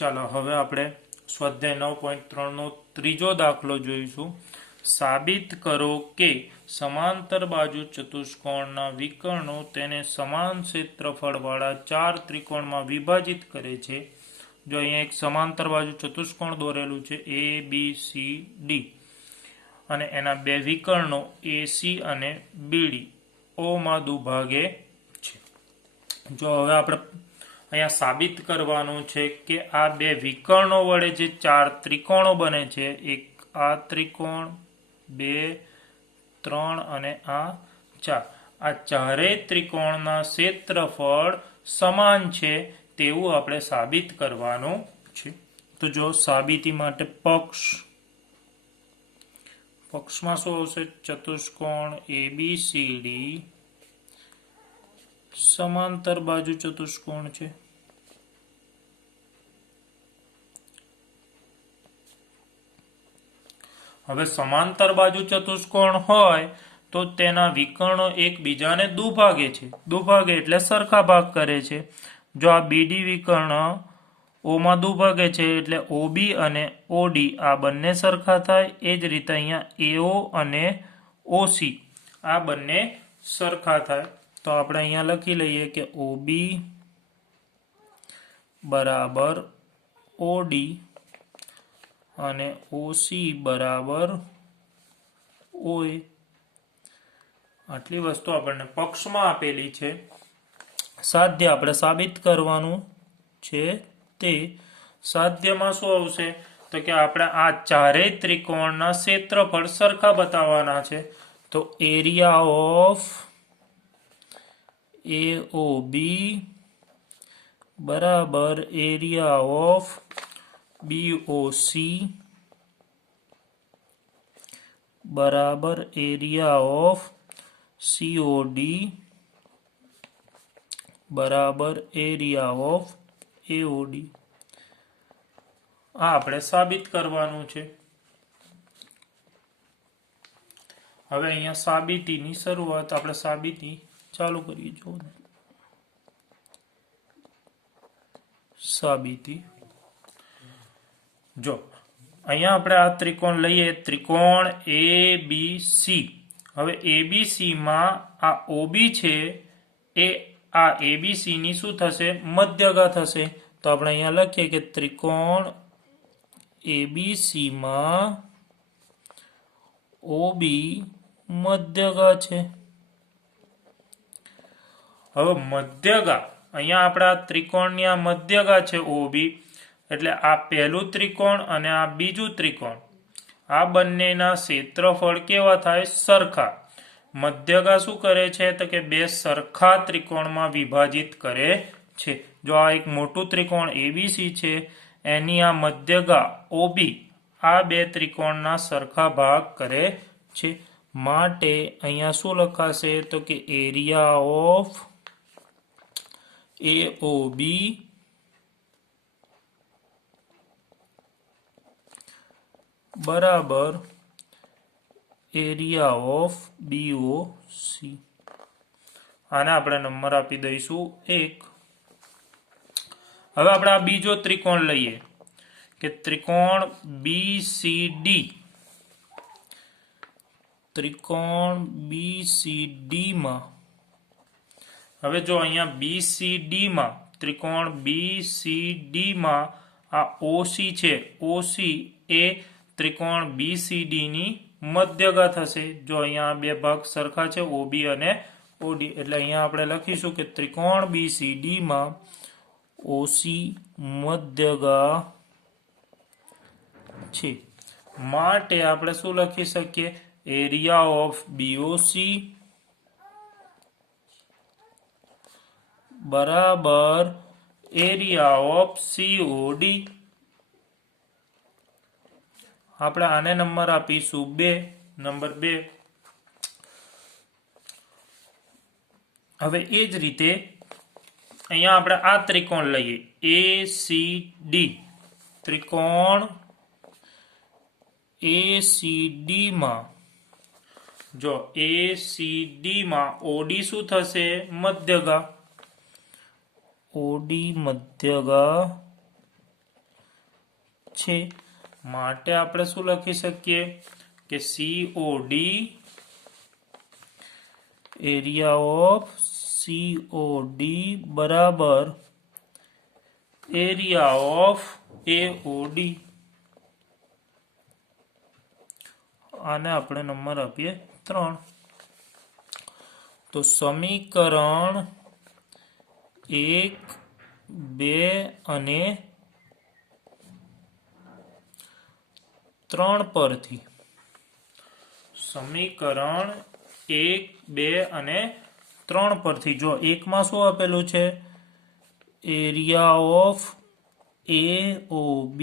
ચાલો હવે આપણે સ્વાધ્યાય 9.3 નો ત્રીજો દાખલો જોઈશું. સાબિત કરો કે સમાંતર બાજુ ચતુષ્કોણના વિકર્ણો તેને સમાન ક્ષેત્રફળવાળા ચાર ત્રિકોણમાં વિભાજિત કરે છે. જો અહીંયા એક સમાંતર બાજુ ચતુષ્કોણ દોરેલું છે એ બી સી ડી અને એના બે વિકર્ણો એ સી અને બીડી ઓમાં દુભાગે છે. જો હવે આપણે અહીંયા સાબિત કરવાનું છે કે આ બે વિકર્ણો વડે જે ચાર ત્રિકોણો બને છે, એક આ ત્રિકોણ, 2, 3 અને આ 4, આ ચારેય ત્રિકોણના ક્ષેત્રફળ સમાન છે તેવું આપણે સાબિત કરવાનું છે. તો જો સાબિતી માટે પક્ષમાં શું આવશે? ચતુષ્કોણ એબીસીડી સમાંતર બાજુ ચતુષ્કોણ છે. હવે સમાંતર બાજુ ચતુષ્કોણ હોય તો તેના વિકર્ણો એકબીજાને દુભાગે છે. દુભાગે એટલે સરખા ભાગ કરે છે. જો આ બીડી વિકર્ણ ઓમાં દુભાગે છે એટલે ઓબી અને ઓડી આ બંને સરખા થાય. એ જ રીતે અહીંયા એઓ અને ઓસી આ બંને સરખા થાય. તો આપણે અહીંયા લખી લઈએ કે ઓબી બરાબર ઓડી અને ઓસી બરાબર ઓએ. આટલી વસ્તુ આપણને પક્ષમાં આપેલી છે. સાધ્ય આપણે સાબિત કરવાનું છે. તે સાધ્યમાં શું આવશે? તો કે આપણે આ ચારેય ત્રિકોણના ક્ષેત્રફળ સરખા બતાવવાના છે. તો એરિયા ઓફ AOB બરાબર એરિયા ઓફ BOC બરાબર એરિયા ઓફ COD બરાબર એરિયા ઓફ AOD. આ આપણે સાબિત કરવાનું છે. હવે અહીંયા સાબિતીની શરૂઆત આપણે સાબિતી ચાલુ કરીએ. જો સાબિતી, જો અહીંયા આપણે આ ત્રિકોણ લઈએ, ત્રિકોણ ABC. હવે ABC માં આ OB છે એ આ ABC ની શું થશે? મધ્યગા થશે. તો આપણે અહીંયા લખીએ કે ત્રિકોણ ABC માં OB મધ્યગા છે. હવે મધ્યગા અહીંયા આપણા ત્રિકોણની આ મધ્યગા છે OB, એટલે આ પહેલું ત્રિકોણ અને આ બીજું ત્રિકોણ આ બંનેના ક્ષેત્રફળ કેવા થાય? સરખા. મધ્યગા શું કરે છે? તો કે બે સરખા ત્રિકોણમાં વિભાજિત કરે છે. જો આ એક મોટું ત્રિકોણ ABC છે, એની આ મધ્યગા OB આ બે ત્રિકોણના સરખા ભાગ કરે છે. માટે અહીંયા શું લખાશે? તો કે એરિયા ઓફ AOB બરાબર એરિયા ઓફ BOC. આને આપણે નંબર આપી દઈશું 1. હવે આપણે આ બીજો ત્રિકોણ લઈએ કે ત્રિકોણ BCD. ત્રિકોણ BCD માં હવે જો અહીંયા BCD માં ત્રિકોણ BCD માં આ OC છે. OC એ ત્રિકોણ BCD ની મધ્યગા થશે. જો અહીંયા બે ભાગ સરખા છે OB અને OD, એટલે અહીંયા આપણે લખીશું કે ત્રિકોણ BCD માં OC મધ્યગા છે. માટે આપણે શું લખી શકીએ? એરિયા ઓફ BOC બરાબર એરિયા ઓફ COD. આપણે આને નંબર આપીશું 2, નંબર 2. હવે એ જ રીતે અહીંયા આપણે આ ત્રિકોણ લઈએ ACD. ત્રિકોણ ACD માં જો ACD માં OD શું થશે? મધ્યગા. OD મધ્યગા છે, માટે આપણે શું લખી શકીએ કે COD એરિયા ઓફ COD બરાબર એરિયા ઓફ AOD. આને આપણે નંબર આપીએ 3. તો સમીકરણ 1, 2 અને 3 પરથી સમીકરણ 1, 2 અને 3 પરથી જો એકમાં શું આપેલું છે એરિયા ઓફ AOB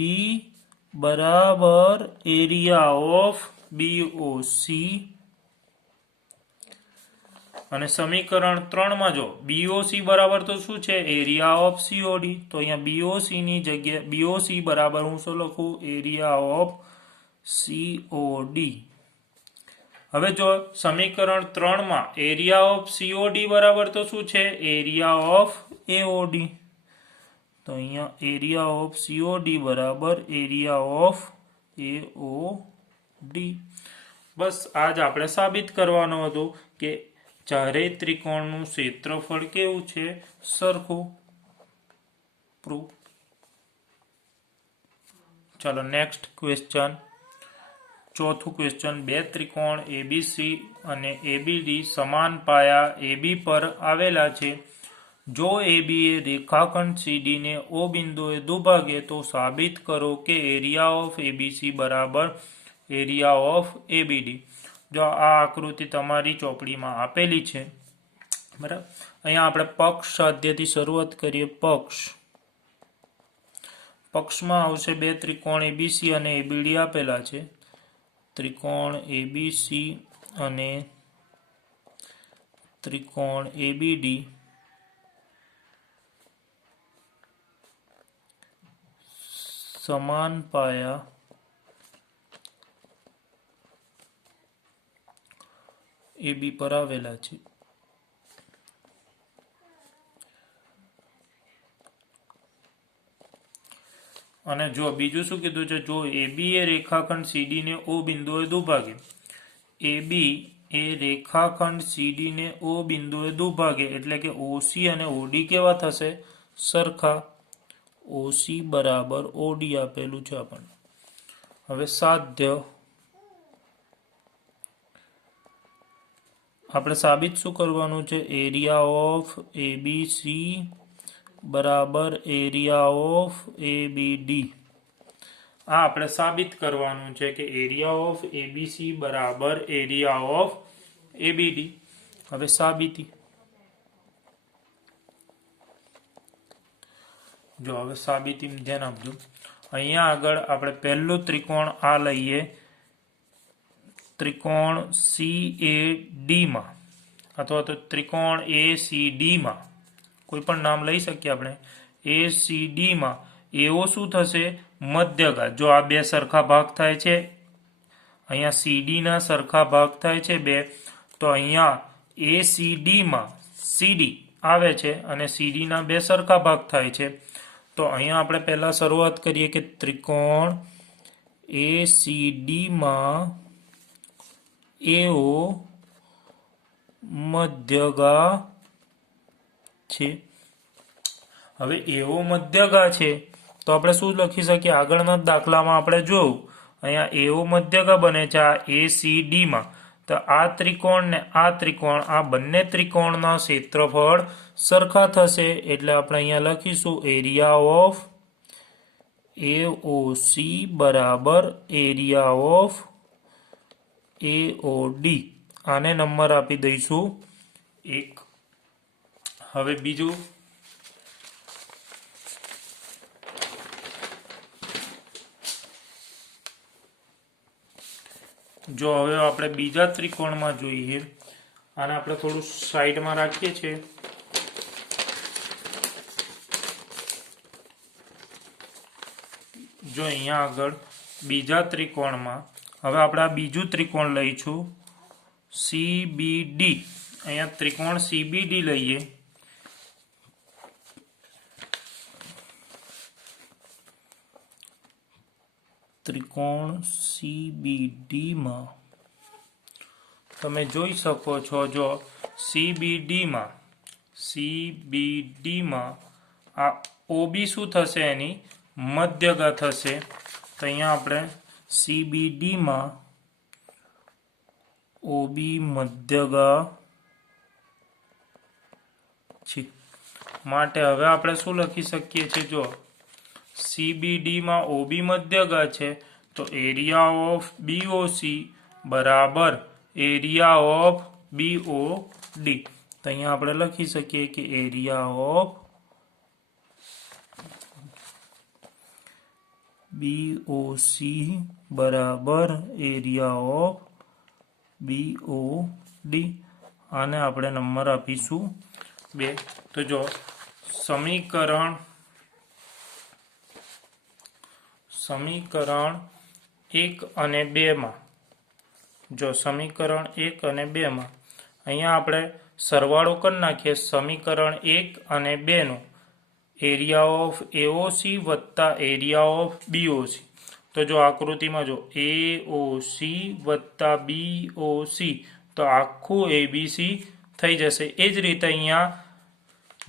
બરાબર એરિયા ઓફ BOC અને સમીકરણ 3 માં જો BOC બરાબર તો શું છે એરિયા ઓફ COD, તો અહીંયા BOC ની જગ્યાએ BOC બરાબર હું શું લખું એરિયા ઓફ COD. હવે જો સમીકરણ 3 માં એરિયા ઓફ COD બરાબર તો શું છે એરિયા ઓફ AOD, તો અહીંયા એરિયા ઓફ COD બરાબર એરિયા ઓફ AOD. બસ આજ આપણે સાબિત કરવાનું હતું કે ચારેય ત્રિકોણનું ક્ષેત્રફળ કેવું છે સરખું. પ્રૂફ. ચાલો નેક્સ્ટ ક્વેશ્ચન. ચોથું ક્વેશ્ચન. બે ત્રિકોણ ABC અને ABD સમાન પાયા AB પર આવેલા છે. જો AB એ રેખાખંડ CD ને O બિંદુએ દુભાગે તો સાબિત કરો કે એરિયા ઓફ ABC બરાબર એરિયા ઓફ ABD. જો આ આકૃતિ તમારી ચોપડીમાં આપેલી છે બરાબર. અહીંયા આપણે પક્ષ સાધ્યથી શરૂઆત કરીએ. પક્ષમાં આવશે બે ત્રિકોણ ABC અને ABD આપેલા છે. ત્રિકોણ ABC અને ત્રિકોણ ABD સમાન પાયા AB પર આવેલા છે. અને જો બીજું શું કીધું છે જો AB એ રેખાખંડ CD ને O બિંદુએ દુભાગે, AB એ રેખાખંડ CD ને O બિંદુએ દુભાગે એટલે કે OC અને OD કેવા થશે સરખા. OC બરાબર OD આપેલું છે આપણને. હવે સાધ્ય આપણે સાબિત શું કરવાનું છે એરિયા ઓફ ABC બરાબર એરિયા ઓફ ABD. આ આપણે સાબિત કરવાનું છે કે એરિયા ઓફ ABC બરાબર એરિયા ઓફ ABD. હવે સાબિતી જો હવે સાબિતીમાં ધ્યાન આપજો. અહીંયા આગળ આપણે પહેલું ત્રિકોણ આ લઈએ ત્રિકોણ CAD માં અથવા તો ત્રિકોણ ACD માં કોઈ પણ નામ લઈ શકીએ આપણે. ACD માં એવો શું થશે મધ્યઘાત. જો આ બે સરખા ભાગ થાય છે અહીંયા CD ના સરખા ભાગ થાય છે બે, તો અહીંયા ACD માં CD આવે છે અને CD ના બે સરખા ભાગ થાય છે. તો અહીંયા આપણે પહેલા શરૂઆત કરીએ કે ત્રિકોણ ACD માં એવો મધ્યગા છે. હવે એવો મધ્યગા છે તો આપણે શું લખી શકીએ આગળના દાખલામાં આપણે જોયું અહીંયા એવો મધ્યગા બને છે આ ACD માં. તો આ ત્રિકોણ ને આ ત્રિકોણ આ બંને ત્રિકોણના ક્ષેત્રફળ સરખા થશે એટલે આપણે અહીંયા લખીશું એરિયા ઓફ AOC બરાબર એરિયા ઓફ AOD. આને નંબર આપી દઈશું 1. હવે બીજું જો હવે આપણે બીજા ત્રિકોણમાં જોઈએ. આને આપણે થોડું સાઈડમાં રાખીએ છીએ. જો અહીંયા આગળ બીજા ત્રિકોણમાં હવે આપણે આ બીજું ત્રિકોણ લઈશું CBD. અહીંયા ત્રિકોણ CBD લઈએ. ત્રિકોણ CBDમાં તમે જોઈ શકો છો, જો CBDમાં આ OB શું થશે, એની મધ્યગા થશે. તો અહીંયા આપણે CBDમાં OB મધ્યગા છે માટે હવે આપણે શું લખી શકીએ છીએ, જો CBDમાં OB મધ્યગા છે તો એરિયા ઓફ BOC બરાબર એરિયા ઓફ BOD. તો અહીંયા આપણે લખી શકીએ કે એરિયા ઓફ BOC બરાબર એરિયા ઓફ BOD. આને આપણે નંબર આપીશું 2. તો જો સમીકરણ 1 અને 2માં, જો સમીકરણ 1 અને 2માં અહીંયા આપણે સરવાળો કરી નાખીએ સમીકરણ 1 અને 2 નો એરિયા ઓફ AOC વત્તા એરિયા ઓફ BOC. તો જો આકૃતિમાં જો AOC વત્તા BOC તો આખું ABC થઈ જશે. એ જ રીતે અહીંયા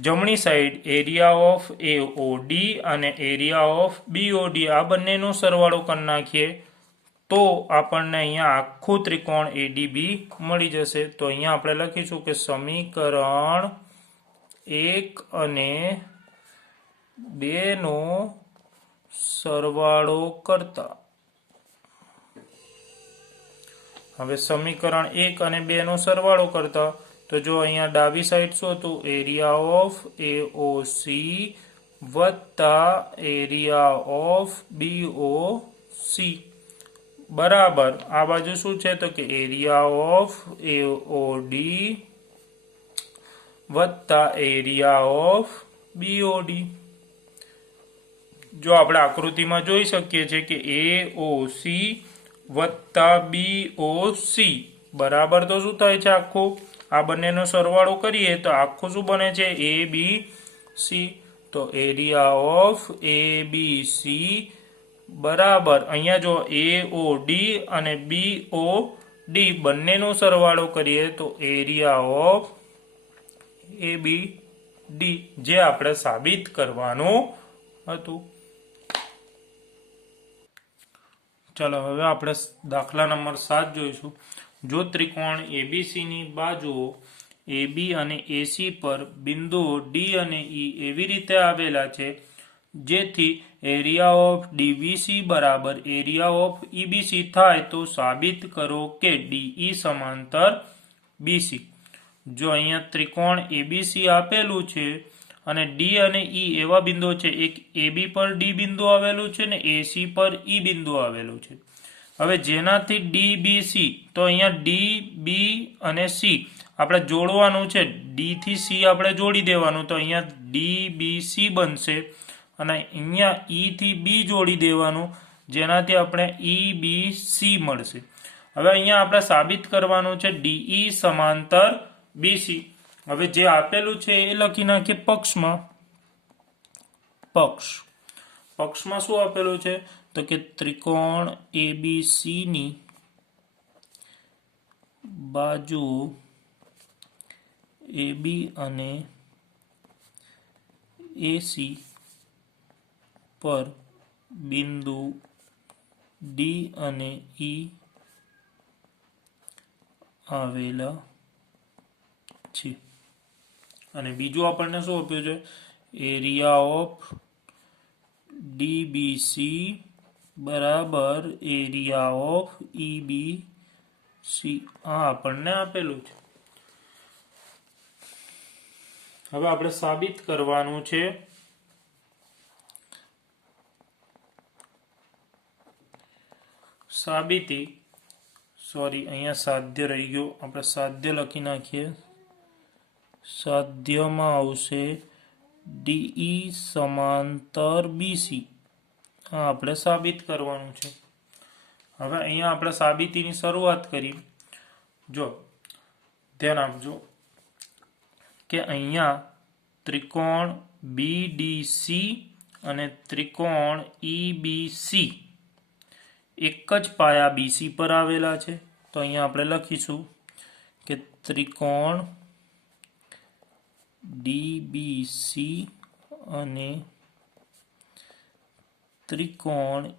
જમણી સાઈડ એરિયા ઓફ AOD અને એરિયા ઓફ BOD આ બંનેનો સરવાળો કરી નાખીએ તો આપણને અહીંયા આખું ત્રિકોણ ADB મળી જશે. તો અહીંયા આપણે લખીશું કે સમીકરણ 1 અને 2 નો સરવાળો કરતા, હવે સમીકરણ 1 અને 2 નો સરવાળો કરતા તો જો અહીંયા ડાબી સાઈડ શું હતું, એરિયા ઓફ AOC વત્તા એરિયા ઓફ BOC બરાબર આ બાજુ શું છે તો કે એરિયા ઓફ AOD વત્તા એરિયા ઓફ BOD. જો આપણે આકૃતિમાં જોઈ શકીએ છીએ કે AOC વત્તા BOC બરાબર તો શું થાય છે, આખું આ બંનેનો સરવાળો કરીએ તો આખું શું બને છે, ABC. તો એરિયા ઓફ ABC બરાબર અહીંયા જો AOD અને BOD બંનેનો સરવાળો કરીએ તો એરિયા ઓફ ABD, જે આપણે સાબિત કરવાનું હતું. ચાલો હવે આપણે દાખલા નંબર 7 જોઈશું. જો ત્રિકોણ ABC ની બાજુઓ AB અને AC પર બિંદુઓ D અને E એવી રીતે આવેલા છે જેથી એરિયા ઓફ DBC બરાબર એરિયા ઓફ EBC થાય તો સાબિત કરો કે DE સમાંતર BC. જો અહીંયા ત્રિકોણ ABC આપેલું છે અને D અને E એવા બિંદુઓ છે, એક AB પર D બિંદુ આવેલું છે ને AC પર E બિંદુ આવેલું છે. હવે જેનાથી DBC, તો અહીંયા DB અને C આપણે જોડવાનું છે, D થી C આપણે જોડી દેવાનું, તો અહીંયા DBC બનશે અને અહીંયા E થી B જોડી દેવાનું જેનાથી આપણે EBC મળશે. હવે અહીંયા આપણે સાબિત કરવાનું છે DE સમાંતર BC. હવે જે આપેલું છે એ લખી નાખીએ પક્ષમાં. પક્ષમાં શું આપેલું છે તો કે ત્રિકોણ ABC ની બાજુ AB અને AC પર બિંદુ D અને E આવેલા છે. અને બીજું આપણને શું આપ્યું છે, એરિયા ઓફ DBC બરાબર એરિયા ઓફ EBC આ આપણને આપેલું છે. હવે આપણે સાબિત કરવાનું છે સાબિતી, અહીંયા સાધ્ય રહી ગયો, આપણે સાધ્ય લખી નાખીએ. સાધ્યમાં આવશે DE સમાંતર BC. આ આપણે સાબિત કરવાનું છે. હવે અહીંયા આપણે સાબિતીની શરૂઆત કરી. જો ધ્યાન આપજો કે અહીંયા ત્રિકોણ BDC અને ત્રિકોણ EBC એક જ પાયા બીસી પર આવેલા છે. તો અહીંયા આપણે લખીશું કે ત્રિકોણ ડીબીસી અને ત્રિકોણ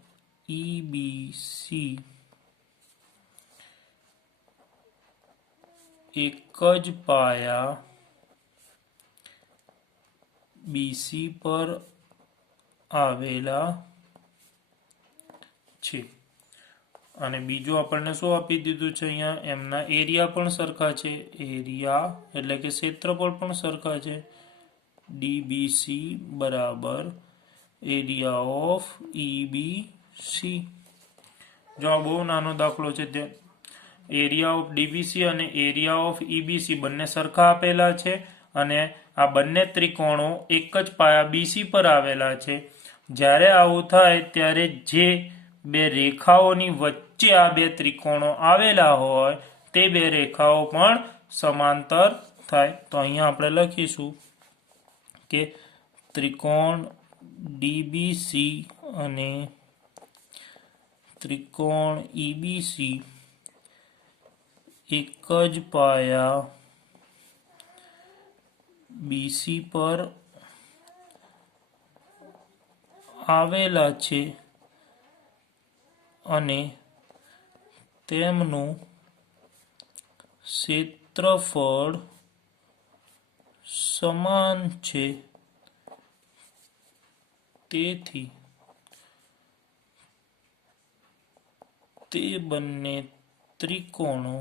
ઈબીસી એક જ પાયા બીસી પર આવેલા છે. અને બીજું આપણને શું આપી દીધું છે અહીંયા? એમના એરિયા પણ સરખા છે. એરિયા એટલે કે ક્ષેત્રફળ પણ સરખા છે. ડીબીસી બરાબર એરિયા ઓફ ઈબીસી. જો આ બહુ નાનો દાખલો છે. તે એરિયા ઓફ ડીબીસી અને એરિયા ઓફ ઈબીસી બંને સરખા આપેલા છે અને આ બંને ત્રિકોણો એક જ પાયા બીસી પર આવેલા છે. જ્યારે આવું થાય ત્યારે જે બે રેખાઓની વચ્ચે આ બે ત્રિકોણો આવેલા હોય તે બે રેખાઓ પણ સમાંતર થાય. તો અહીંયા આપણે લખીશું કે ત્રિકોણ ડીબીસી અને ત્રિકોણ ઈબીસી એક જ પાયા બીસી પર આવેલા છે અને તેમનું ક્ષેત્રફળ સમાન છે. તેથી તે બંને ત્રિકોણો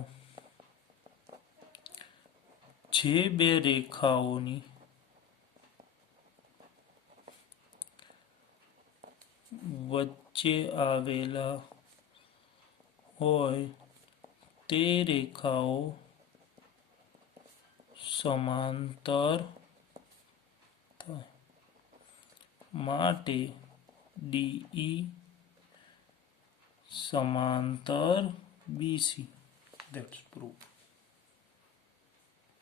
જે બે રેખાઓની વચ્ચે આવેલા હોય તે રેખાઓ સમાંતર થાય. માટે ડીઈ સમાંતર બીસી. That's proof.